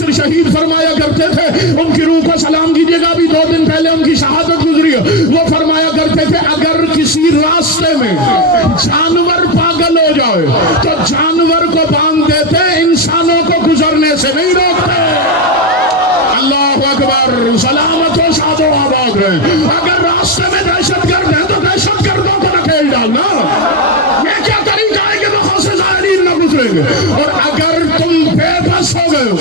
یاسر شہید فرمایا کرتے تھے، ان کی روح کو سلام کیجیے گا، ابھی 2 دن پہلے ان کی شہادت گزری ہے، وہ فرمایا کرتے تھے اگر کسی راستے میں جانور پاگل ہو جائے تو جانور کو باندھ دیتے، انسانوں کو گزرنے سے نہیں روکتے۔ اللہ اکبر، سلامت و شاد و آباد رہے۔ اگر راستے میں دہشت گرد ہے تو دہشت گردوں کو نکیل ڈالنا، یہ کیا طریقہ ہے کہ بہت سے ظاہرین نہ گزریں گے؟ اور اگر تم بے بس ہو گئے ہو،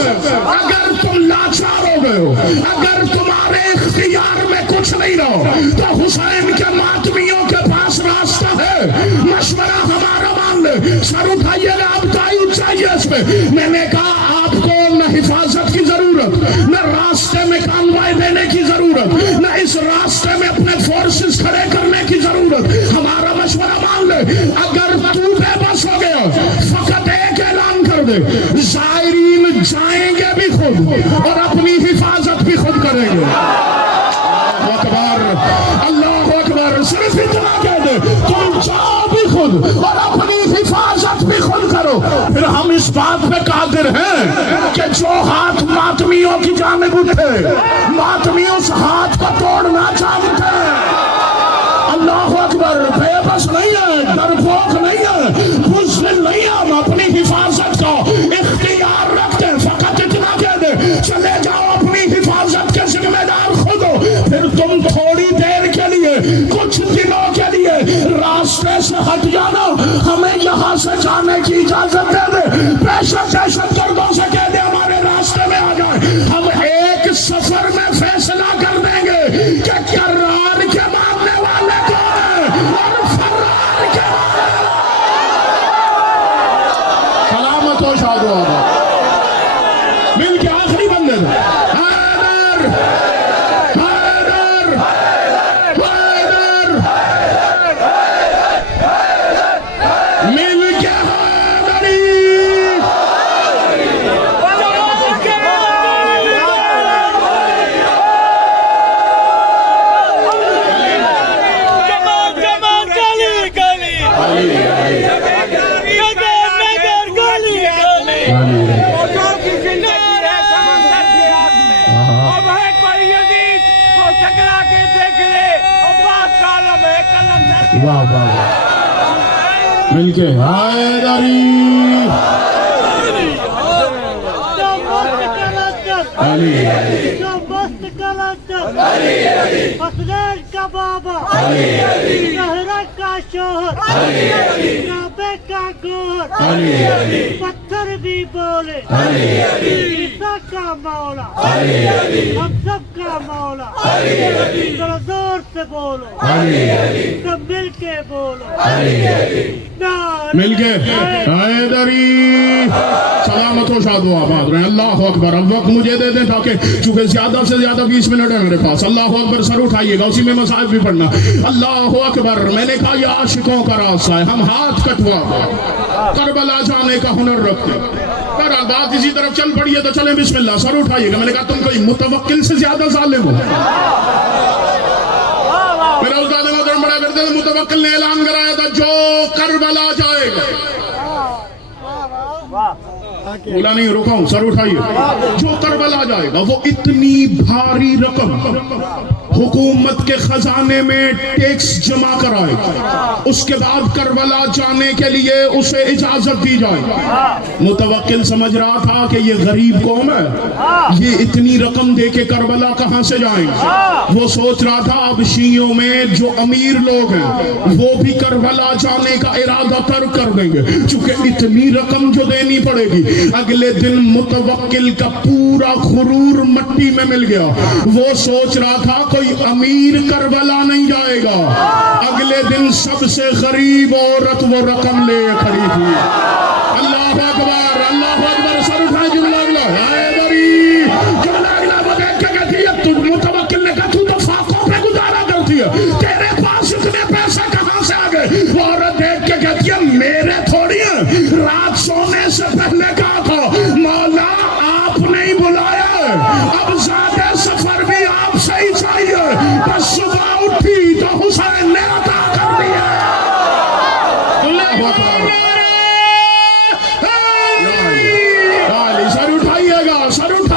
اگر تم لاچار ہو گئے ہو، اگر تمہارے اختیار میں کچھ نہیں رہو تو حسین کے ماتمیوں کے پاس راستہ ہے، مشورہ ہمارا مان لے۔ سر اٹھائیے گا، اب تائید چاہیے اس پہ۔ میں نے کہا آپ کو نہ حفاظت کی ضرورت، نہ راستے میں کانوائے دینے کی ضرورت، نہ اس راستے میں اپنے فورسز کھڑے کرنے کی ضرورت۔ ہمارا مشورہ مان لے، اگر تو بے بس ہو گیا فقط ایک اعلان کر دے، زائرین جائیں گے بھی خود اور اپنی حفاظت بھی خود کریں گے۔ اللہ اکبر، اللہ اکبر، صرف اتنا کہہ دے، تم جاؤ بھی خود اور اپنی حفاظت بھی خود کرو۔ پھر ہم اس بات پہ قادر ہیں کہ جو ہاتھ ماتمیوں کی جانب اٹھے، ماتمی اس ہاتھ کو توڑنا چاہتے ہیں۔ اللہ اکبر، بے بس نہیں ہے، ڈرپوک نہیں ہے، بزدل نہیں ہے، ہم اپنی حفاظت کا اختیار رکھتے ہیں۔ فقط اتنا کہہ دے، چلے جاؤ، اپنی حفاظت کے ذمہ دار خود ہو۔ پھر تم تھوڑی دیر کے لیے، کچھ دنوں کے لیے راستے سے ہٹ جانا، ہمیں یہاں سے جانے کی اجازت دے دے۔ دہشت گردوں سے کہہ دے ہمارے راستے میں آ جائیں، ہم ایک سفر میں فیصلہ کر دیں گے کہ کرار کے ماننے والے کون ہیں اور فرار کے ماننے والے۔ سلامت و شاد و آباد۔ مل کے آخری بندے تھے، حیدر حیدر حیدر، مل کے حیدری۔ واہ واہ، مل کے حیدری۔ حسنین کا بابا، زہرا کا شوہر، کعبے کا گوہر، پتھر بھی بولے، عیسیٰ کا مولا، ہم سب کا مولا، ذرا زور سے بولو، سب مل کے بولو، مل کے حیدری۔ سلامت و شاد و آباد رہیں۔ اللہ اکبر۔ اب وقت مجھے دے دیں تاکہ چونکہ زیادہ سے زیادہ 20 منٹ ہے میرے پاس۔ اللہ اکبر، سر اٹھائیے گا، اسی میں مصائب بھی پڑھنا۔ اللہ اکبر۔ میں نے کہا یہ عاشقوں کا راستہ ہے، ہم ہاتھ کٹوا کربلا جانے کا ہنر رکھتے ہیں۔ بہرحال بات اسی طرف چل پڑیے تو چلیں، بسم اللہ، سر اٹھائیے گا۔ میں نے کہا تم کوئی متوکل سے زیادہ ظالم ہو۔ میرا استاد محترم بڑا کرتے تھے، متوکل نے اعلان کرایا تھا جو کربلا جائے گا، بولا نہیں، رکا ہوں، سر اٹھائیے، جو کربلا جائے گا وہ اتنی بھاری رقم حکومت کے خزانے میں ٹیکس جمع کرائے، اس کے بعد کربلا جانے کے لیے اسے اجازت دی جائے۔ متوکل سمجھ رہا تھا کہ یہ غریب قوم ہے، یہ اتنی رقم دے کے کربلا کہاں سے جائیں گے۔ وہ سوچ رہا تھا اب شیعوں میں جو امیر لوگ ہیں وہ بھی کربلا جانے کا ارادہ ترک کر دیں گے، چونکہ اتنی رقم جو دینی پڑے گی۔ اگلے دن متوکل کا پورا غرور مٹی میں مل گیا۔ وہ سوچ رہا تھا کوئی امیر کربلا نہیں جائے گا، اگلے دن سب سے غریب عورت وہ رقم لے کھڑی تھی۔ اللہ اکبر، اللہ اکبر، سر اٹھائیں، جملہ اگلا حیدری، جملہ اگلا۔ وہ دیکھ کے کہتی ہے، متوکل نے کہا تو تو فاقوں پہ گزارا کرتی ہے، تیرے پاس اتنے پیسے کہاں سے آ گئے؟ وہ عورت دیکھ کے کہتی ہے میرے تھوڑی ہیں، رات سونے سے پہلے کہا تھا مولا آپ نہیں بلایا، اب زیادہ سفر بھی آپ سے ہی چاہیے، بس صبح اٹھی تو حسین نے عطا کر دیا۔ سر اٹھائیے گا، سر اٹھائیے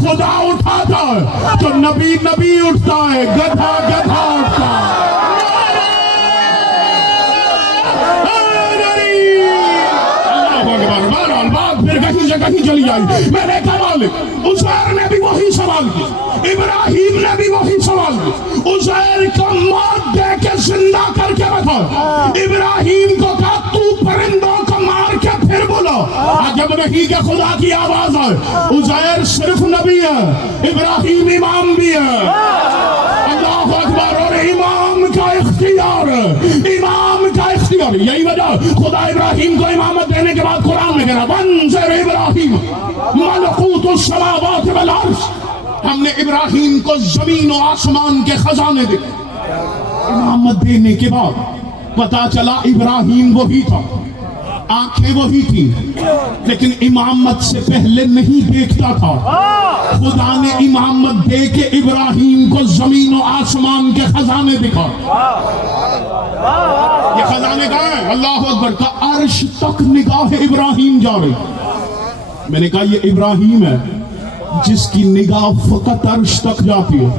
خدا اٹھاتا ہے تو نبی نبی اٹھتا ہے، گدھا گدھا اٹھتا ہے۔ بہرحال بات پھر کہیں سے کہیں چلی آئی۔ میں نے کہا مالک عزیر نے بھی وہی سوال کیا، ابراہیم نے بھی وہی سوال کیا۔ عزیر کو موت دے کے زندہ کر کے رکھا، ابراہیم کو کہا تو پرندوں کو مار کے پھر بولا۔ جب نہیں کہ خدا کی آواز ہے، عزیر صرف نبی ہے، ابراہیم امام بھی ہے۔ اللہ اکبر، اور امام کا اختیار، امام کا اختیار، یہی وجہ خدا ابراہیم کو امامت دینے کے بعد قرآن میں کہا وانذر ابراہیم ملکوت السماوات والارض، ہم نے ابراہیم کو زمین و آسمان کے خزانے دے۔ امامت دینے کے بعد پتا چلا ابراہیم وہی تھا، آنکھیں وہی تھی، لیکن امامت سے پہلے نہیں دیکھتا تھا۔ خدا نے امامت دے کے ابراہیم کو زمین و آسمان کے خزانے دکھا۔ یہ خزانے کہاں ہیں؟ اللہ اکبر، کا عرش تک نگاہ ابراہیم جا رہی۔ میں نے کہا یہ ابراہیم ہے جس کی نگاہ فقط عرش تک جاتی ہے۔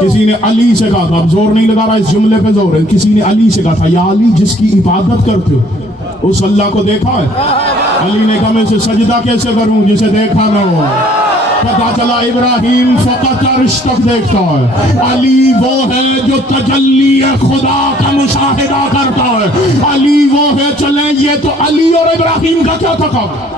کسی نے علی سے کہا تھا، اب زور نہیں لگا رہا اس جملے پہ زور ہے، کسی نے علی سے کہا تھا یا علی جس کی عبادت کرتے ہو اس اللہ کو دیکھا ہے؟ علی نے کہا میں اسے سجدہ کیسے کروں جسے دیکھا نہ ہو؟ پتا چلا ابراہیم فقط عرش تک دیکھتا ہے۔ علی وہ ہے جو تجلی خدا کا مشاہدہ کرتا ہے۔ علی وہ ہے، چلیں یہ تو علی اور ابراہیم کا کیا تقابل؟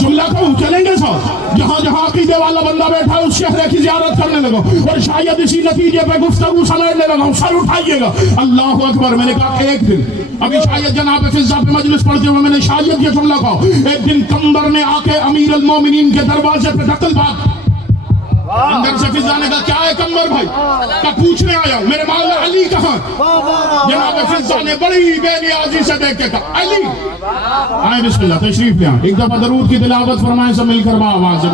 جملہ کہوں چلیں گے صاحب، جہاں جہاں عقیدے والا بندہ بیٹھا ہے اس چہرے کی زیارت کرنے لگا اور شاید اسی نتیجے پہ گفتگو سمیٹنے لگا، سر اٹھائیے گا۔ اللہ اکبر، میں نے کہا ایک دن، ابھی شاید جناب فضا پہ مجلس پڑھتے ہوئے میں نے شاید یہ جملہ کہا، ایک دن کمبر نے آ کے امیر المومنین کے دروازے پہ دخل بات، اندر سے فضا نے کہا کیا ہے کمبر بھائی؟ کہا پوچھنے آیا ہوں میرے مولا علی کہاں؟ جناب فضا نے بڑی بے نیازی سے دیکھ کے کہا علی آئے، بسم اللہ تشریف لے آئیں، ایک دفعہ درود کی تلاوت فرمائیں سب مل کر با آواز سے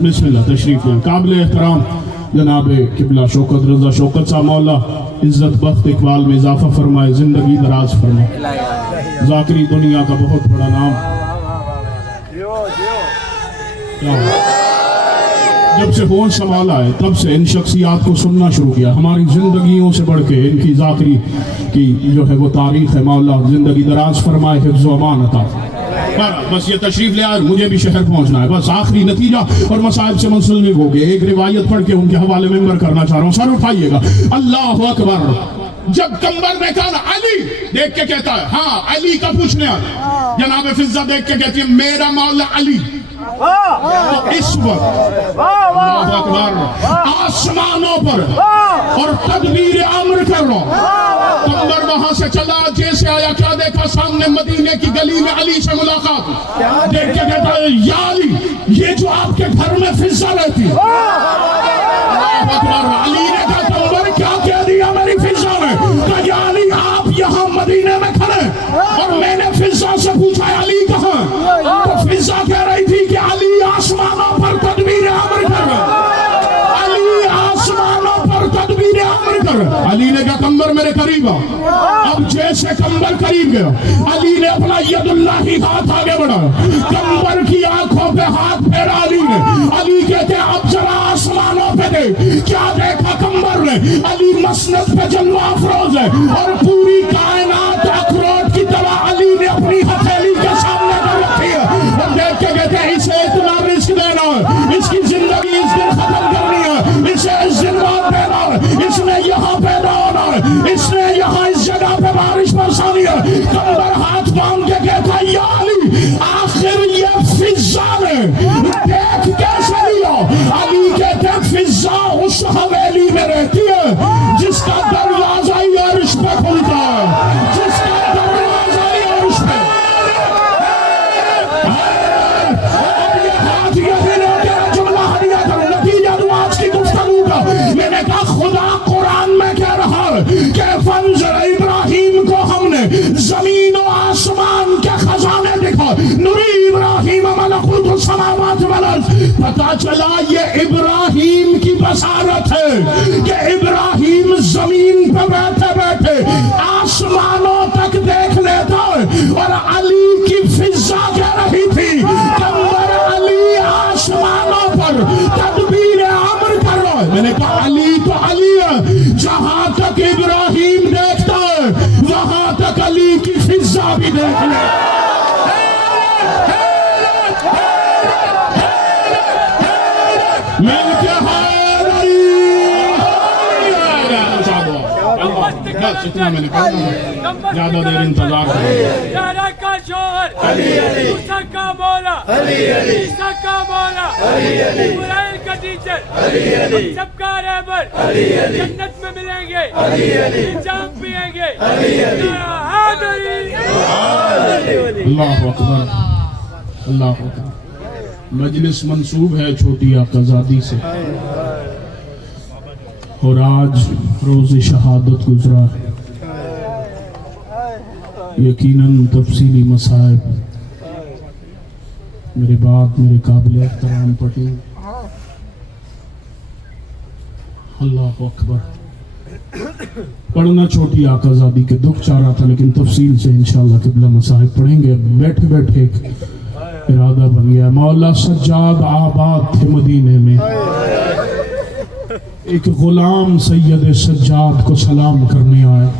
بسم اللہ تشریف لے آئیں۔ قابل احترام جناب قبلہ شوکت رضا شوکت صاحب، مولا عزت بخت اقبال میں اضافہ فرمائے، زندگی دراز فرمائے۔ ذاکری دنیا کا بہت بڑا نام، جب سے ہوش سنبھالا ہے تب سے ان شخصیات کو سننا شروع کیا۔ ہماری زندگیوں سے بڑھ کے ان کی ذاکری کی جو ہے وہ تاریخ ہے، مولا زندگی دراز فرمائے، حفظ و امان عطا فرمائے۔ بس یہ تشریف لے آئے، مجھے بھی شہر پہنچنا ہے، بس آخری نتیجہ اور مصائب سے منسلک ہو گئے۔ ایک روایت پڑھ کے ان کے حوالے ممبر کرنا چاہ رہا ہوں، سر اٹھائیے گا۔ اللہ اکبر، جب کمبر نے کہا نا علی، دیکھ کے کہتا ہے ہاں علی کا پوچھنے آیا، جناب فضا دیکھ کے کہتی ہے میرا مولا علی۔ تو اس وقت اللہ اکبر آسمانوں پر اور تدبیر امر کر رہا، کمبر وہاں سے چلا، جیسے آیا کیا دیکھا؟ سامنے مدینے کی گلی میں علی سے ملاقات، دیکھ کے کہتا ہے یا علی یہ جو آپ کے گھر میں فضا رہتی ہے۔ اللہ اکبر، علی نے کہا کمبر کیا کہہ دیا میری فضا میں؟ کہا یا علی آپ یہاں مدینے میں کھڑے اور میں نے فضا سے پوچھا علی کہاں؟ تو فضا کہہ رہی تھی کہ علی آسمانوں پر تدبیر امر کر، علی آسمانوں پر تدبیر امر کر۔ علی نے کہا کمبر میرے قریب آ۔ اب جیسے کمبر قریب گیا، علی نے اپنا ید اللہ ہی ہاتھ آگے بڑھا، کمبر کی آنکھوں پہ ہاتھ پھیرا علی نے۔ علی کہتے ہیں اب ذرا آسمانوں پہ دیکھ، کیا دیکھا کمبر نے؟ علی مسند پہ جلوہ افروز ہے اور پوری کائنات اخروٹ کی طرح علی نے اپنی ہتھیلی کے سامنے کر رکھی ہے، اور دیکھ کے کہتے ہیں اسے اتنا رزق دینا ہے، اس کی زندگی اس دن ختم کرنی ہے، اسے اس دن موت دینا ہے، اس نے یہاں پیدا ہونا ہے، اس نے یہاں اس جگہ پہ بارش برسانی ہے۔ کمبر ہاتھ باندھ کے کہتا ہے یا علی آخر یہ فضا نے دیکھ کیسے لیا؟ علی کہتے ہیں فضا اس حویلی میں رہتی ہے جس کا دروازہ ہی عرش پہ کھلتا ہے، جس کا دروازہ ہی عرش پہ۔ اب یہ ہاتھ یہ دن تیرا جملہ ہدیہ کروں، نتیجہ دوں آج کی گفتگو کا۔ میں نے کہا خدا قرآن میں کہہ رہا ہے کہ فنظر ابراہیم کو ہم نے زمین و آسمان کے خزانے دکھا، نری ابراہیم ملکوت السماوات والارض. پتا چلا یہ ابراہیم کی بصارت ہے کہ ابراہیم زمین پہ بیٹھے بیٹھے آسمانوں تک دیکھ لیتا ہے. اور علی کی فضا کہہ رہی تھی کہ علی آسمانوں پر تدبیر امر کر رہا ہے. میں نے کہا علی تو علی ہے، جہاں تک ابراہیم دیکھتا ہے وہاں تک علی کی فضا بھی دیکھ لے. میں نے کہا اتنا میں نے کہا زیادہ دیر انتظار کریں. زہرا کا شوہر موسیٰ کا مولا، عیسیٰ کا مولا، ابراہیم کا ٹیچر، سب کا رہبر، جنت میں ملیں گے، جام پیئیں گے. اللہ اکبر اللہ اکبر. مجلس منسوب ہے چھوٹی آقازادی سے، اور آج روز شہادت گزرا. یقیناً تفصیلی مسائب میرے بات میرے قابل احترام پڑھی. اللہ اکبر. پڑھنا چھوٹی آقازادی کے دکھ چاہ رہا تھا، لیکن تفصیل سے انشاءاللہ قبلہ مسائب پڑھیں گے. بیٹھے بیٹھے ایک ارادہ بن گیا. مولا سجاد آباد تھے مدینے میں، ایک غلام سید سجاد کو سلام کرنے آیا.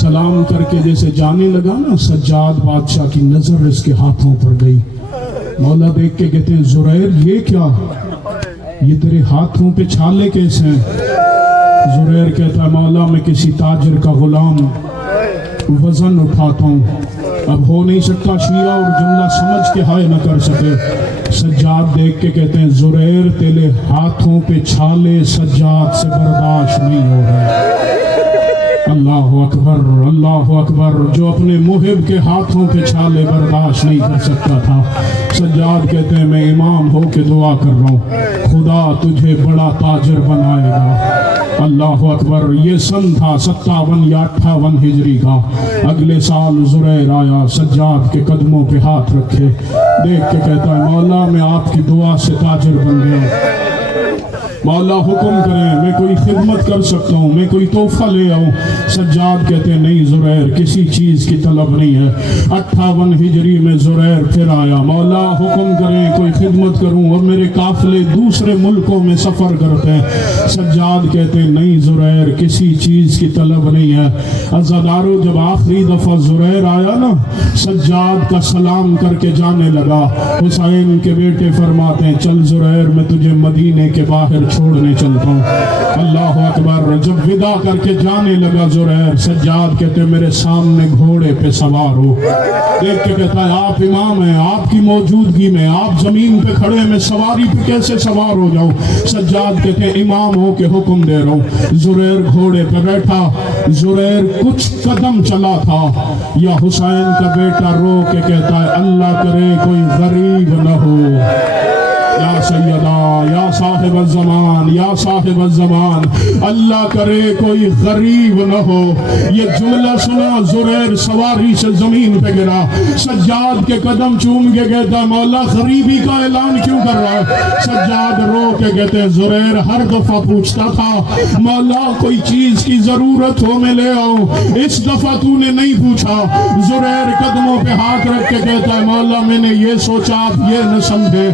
سلام کر کے جیسے جانے لگا نا، سجاد بادشاہ کی نظر اس کے ہاتھوں پر گئی. مولا دیکھ کے کہتے ہیں زریر یہ کیا، یہ تیرے ہاتھوں پہ چھالے کیسے ہیں؟ زریر کہتا ہے مولا میں کسی تاجر کا غلام وزن اٹھاتا ہوں، اب ہو نہیں سکتا شیعہ اور جملہ سمجھ کے ہائے نہ کر سکے. سجاد دیکھ کے کہتے ہیں زریر تیرے ہاتھوں پہ چھالے سجاد سے برداشت نہیں ہو رہے. اللہ اکبر اللہ اکبر. جو اپنے محب کے ہاتھوں پہ چھالے برداشت نہیں کر سکتا تھا. سجاد کہتے ہیں میں امام ہو کے دعا کر رہا ہوں، خدا تجھے بڑا تاجر بنائے گا. اللہ اکبر. یہ سن تھا 57 یا 58 ہجری کا. اگلے سال زریر آیا، سجاد کے قدموں پہ ہاتھ رکھے، دیکھ کے کہتا ہے مولا میں آپ کی دعا سے تاجر بن گیا. مولا حکم کریں، میں کوئی خدمت کر سکتا ہوں، میں کوئی تحفہ لے آؤں. سجاد کہتے ہیں نہیں زریر کسی چیز کی طلب نہیں ہے. 58 ہجری میں زریر پھر آیا. مولا حکم کریں کوئی خدمت کروں، اور میرے قافلے دوسرے ملکوں میں سفر کرتے ہیں. سجاد کہتے ہیں نہیں زریر کسی چیز کی طلب نہیں ہے. عزادارو جب آخری دفعہ زریر آیا نا، سجاد کا سلام کر کے جانے لگا. حسین کے بیٹے فرماتے ہیں چل زریر میں تجھے مدینے کے باہر چھوڑنے چلتا ہوں. اللہ اکبر. جب ودا کر کے جانے لگا زریر، سجاد کہتے میرے سامنے گھوڑے پہ سوار ہو. دیکھ کے کہتا ہے آپ امام ہیں، آپ کی موجودگی میں آپ زمین پہ کھڑے، میں سواری پہ کیسے سوار ہو جاؤں؟ سجاد کہتے ہیں امام ہو کے حکم دے رہا ہوں. زریر گھوڑے پہ بیٹھا. زریر کچھ قدم چلا تھا، یا حسین کا بیٹا رو کے کہتا ہے اللہ کرے کوئی غریب نہ ہو. یا سیدہ یا صاحب الزمان یا صاحب الزمان، اللہ کرے کوئی غریب نہ ہو. یہ جملہ سنا، زریر سواری سے زمین پہ گرا. سجاد کے قدم چوم کے کہتا مولا غریبی کا اعلان کیوں کر رہا ہے؟ سجاد رو کے کہتے زریر ہر دفعہ پوچھتا تھا مولا کوئی چیز کی ضرورت ہو میں لے آؤں، اس دفعہ تو نے نہیں پوچھا. زریر قدموں پہ ہاتھ رکھ کے کہتا ہے مولا میں نے یہ سوچا آپ یہ نہ سمجھے،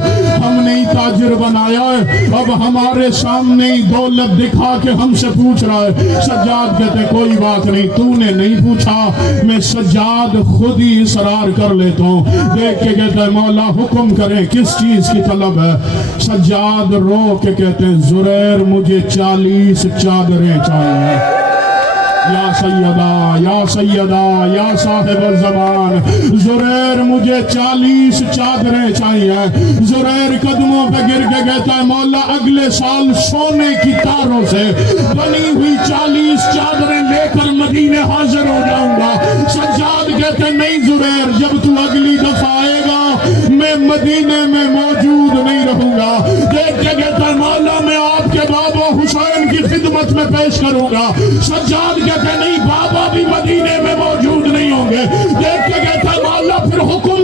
ہم نے تاجر بنایا ہے، اب ہمارے سامنے ہی دولت دکھا کے ہم سے پوچھ رہا ہے. سجاد کہتے کوئی بات نہیں، تو نے نہیں پوچھا، میں سجاد خود ہی اصرار کر لیتا ہوں. دیکھ کے کہتا ہے مولا حکم کریں کس چیز کی طلب ہے؟ سجاد رو کے کہتے ہیں زریر مجھے 40 چادریں چاہیے. یا سیدہ یا سیدہ یا صاحب الزمان، زریر مجھے 40 چادریں چاہیے. زریر قدموں پہ گر کے کہتا ہے مولا اگلے سال سونے کی تاروں سے بنی ہوئی 40 چادریں لے کر مدینے حاضر ہو جاؤں گا. سجاد کہتے نہیں زریر جب تو اگلی دفعہ آئے گا میں مدینے میں موجود نہیں رہوں گا. دیکھ کے کہتا ہے مولا میں آپ کے بابا حسین کی خدمت میں پیش کروں گا. سجاد کہتے نہیں بابا بھی مدینے میں موجود نہیں ہوں گے. دیکھ کے کہتا ہے مولا پھر حکم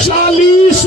40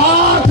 8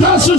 10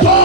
2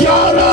11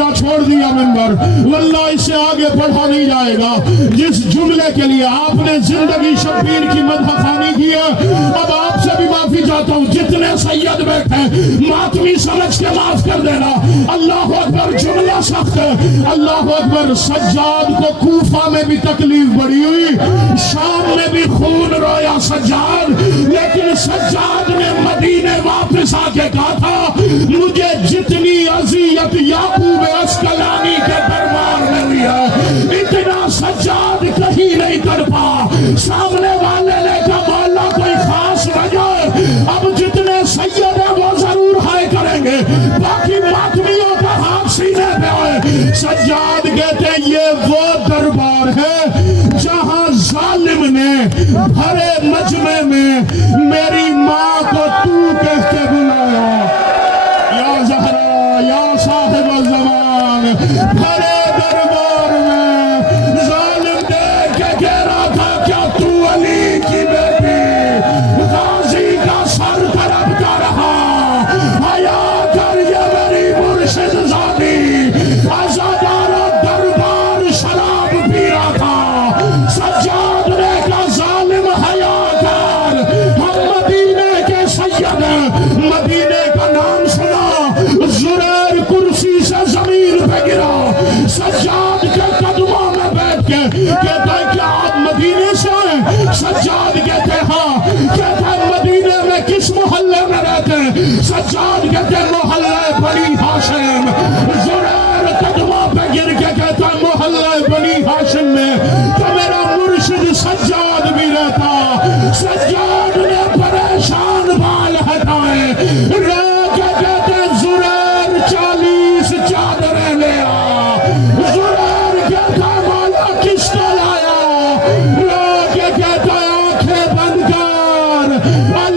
تذکرہ چھوڑ دیا منبر، واللہ اس سے آگے پڑھا نہیں جائے گا. جس جملے کے لیے آپ نے زندگی شبیر کی مدح خوانی کی ہے، اب آپ سے بھی معافی چاہتا ہوں. جتنے سید بیٹھے ماتمی سمجھ کے معاف کر دینا. اللہ اکبر. جملہ سخت ہے. اللہ اکبر. سجاد کو کوفہ میں بھی تکلیف بڑی ہوئی، شام میں بھی خون رویا سجاد، لیکن سجاد نے مدینے واپس آ کے کہا تھا مجھے جتنی اذیت یعقوب اسقلانی کے دربار میں ہوئی ہے اتنا سجاد کہیں نہیں تڑپا. سامنے والے نے کہا مولا کوئی خاص وجہ؟ اب جتنے سید ہیں وہ ضرور ہائے کریں گے، باقی ماتمیوں کا ہاتھ سینے پہ ہوئے. سجاد کہتے ہیں یہ وہ دربار ہے جہاں ظالم نے بھرے مجمع میں میری ماں کو تو کہہ کے بلایا. یا زہرا یا صاحب الزمان. بھرے دربار میں ظالم دیکھ کے کہہ رہا تھا کیا تو علی کی بیٹی غازی کا سر طرف کا رہا؟ حیا کر یہ میری مرشد زادی. عزادارہ دربار شراب پی رہا تھا. سجاد نے کہا ظالم حیا کر، ہم مدینے کے سید ہیں. مدینے کا نام سنا، زریر کرسی سے زمین پہ گرا. سجاد کے قدموں میں بیٹھ کے کہتا ہے کیا آپ مدینے سے ہیں؟ سجاد کہتے ہاں. کہتا ہے مدینے میں کس محلے میں رہتے ہیں؟ سجاد کہتے ہیں محلہ بنی ہاشم. زریر قدموں پہ گر کے کہتا ہے محلہ بنی ہاشم میں تو میرا مرشد سجاد بھی رہتا. سجاد نے پریشان بال ہٹائے، رو کے کہتے ہیں زریر 40 چادریں لے آ. زریر کہتا ہے مولا کس کو لایا؟ رو کے کہتا ہے آنکھیں بند کر.